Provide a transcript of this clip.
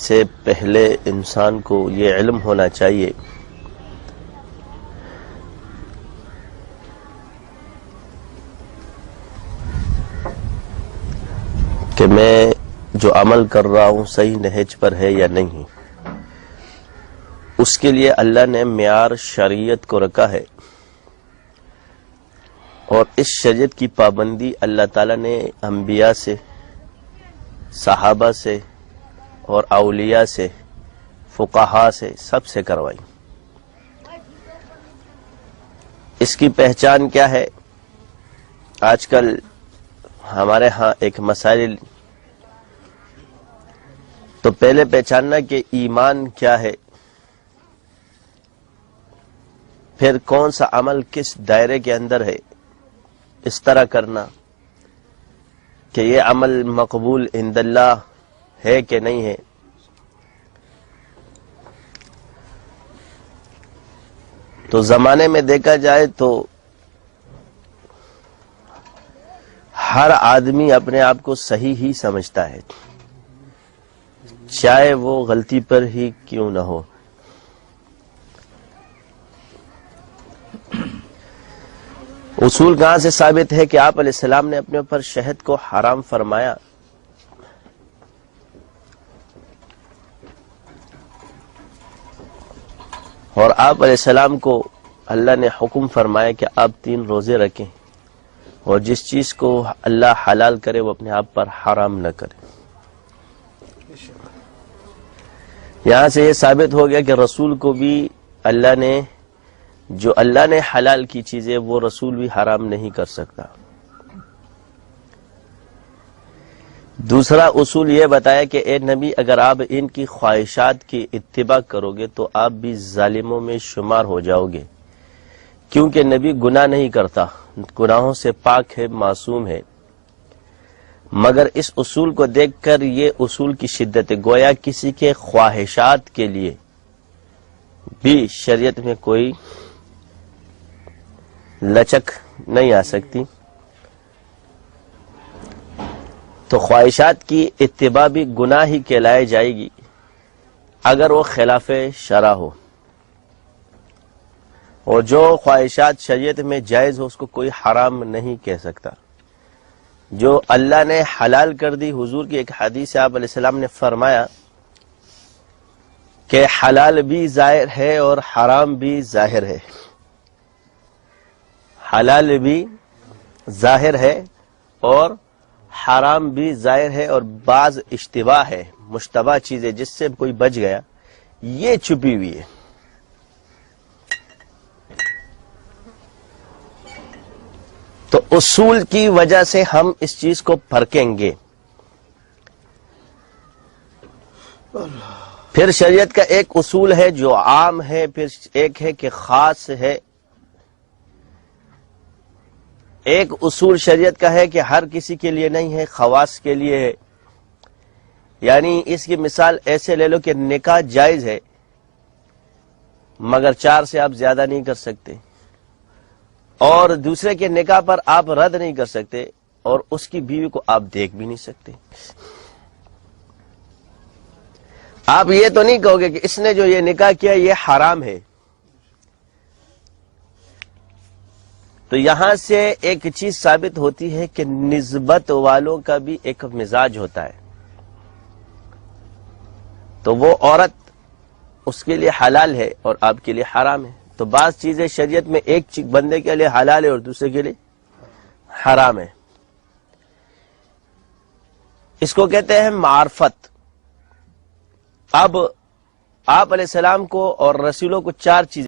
سے پہلے انسان کو یہ علم ہونا چاہیے کہ میں جو عمل کر رہا ہوں صحیح نہج پر ہے یا نہیں. اس کے لیے اللہ نے معیار شریعت کو رکھا ہے، اور اس شریعت کی پابندی اللہ تعالیٰ نے انبیاء سے، صحابہ سے اور اولیاء سے، فقہاء سے، سب سے کروائی. اس کی پہچان کیا ہے؟ آج کل ہمارے ہاں ایک مسائل، تو پہلے پہچاننا کہ ایمان کیا ہے، پھر کون سا عمل کس دائرے کے اندر ہے، اس طرح کرنا کہ یہ عمل مقبول عند اللہ ہے کہ نہیں ہے. تو زمانے میں دیکھا جائے تو ہر آدمی اپنے آپ کو صحیح ہی سمجھتا ہے، چاہے وہ غلطی پر ہی کیوں نہ ہو. اصول کہاں سے ثابت ہے کہ آپ علیہ السلام نے اپنے اوپر شہد کو حرام فرمایا؟ اور آپ علیہ السلام کو اللہ نے حکم فرمایا کہ آپ 3 روزے رکھیں، اور جس چیز کو اللہ حلال کرے وہ اپنے آپ پر حرام نہ کرے. یہاں سے یہ ثابت ہو گیا کہ رسول کو بھی اللہ نے، جو اللہ نے حلال کی چیزیں وہ رسول بھی حرام نہیں کر سکتا. دوسرا اصول یہ بتایا کہ اے نبی، اگر آپ ان کی خواہشات کی اتباع کرو گے تو آپ بھی ظالموں میں شمار ہو جاؤ گے، کیونکہ نبی گناہ نہیں کرتا، گناہوں سے پاک ہے، معصوم ہے. مگر اس اصول کو دیکھ کر یہ اصول کی شدت، گویا کسی کے خواہشات کے لیے بھی شریعت میں کوئی لچک نہیں آ سکتی. تو خواہشات کی اتباع بھی گناہ ہی کہلائی جائے گی اگر وہ خلاف شرع ہو، اور جو خواہشات شریعت میں جائز ہو اس کو کوئی حرام نہیں کہہ سکتا. جو اللہ نے حلال کر دی، حضور کی ایک حدیث آپ علیہ السلام نے فرمایا کہ حلال بھی ظاہر ہے اور حرام بھی ظاہر ہے. حلال بھی ظاہر ہے اور حرام بھی ظاہر ہے، اور بعض اشتباہ ہے، مشتبہ چیزیں جس سے کوئی بچ گیا، یہ چھپی ہوئی ہے. تو اصول کی وجہ سے ہم اس چیز کو پرکھیں گے. پھر شریعت کا ایک اصول ہے جو عام ہے، پھر ایک ہے کہ خاص ہے. ایک اصول شریعت کا ہے کہ ہر کسی کے لیے نہیں ہے، خواص کے لیے ہے. یعنی اس کی مثال ایسے لے لو کہ نکاح جائز ہے مگر 4 سے آپ زیادہ نہیں کر سکتے، اور دوسرے کے نکاح پر آپ رد نہیں کر سکتے، اور اس کی بیوی کو آپ دیکھ بھی نہیں سکتے. آپ یہ تو نہیں کہو گے کہ اس نے جو یہ نکاح کیا یہ حرام ہے. تو یہاں سے ایک چیز ثابت ہوتی ہے کہ نسبت والوں کا بھی ایک مزاج ہوتا ہے. تو وہ عورت اس کے لیے حلال ہے اور آپ کے لیے حرام ہے. تو بعض چیزیں شریعت میں ایک بندے کے لیے حلال ہے اور دوسرے کے لیے حرام ہے. اس کو کہتے ہیں معرفت. اب آپ علیہ السلام کو اور رسولوں کو 4 چیزیں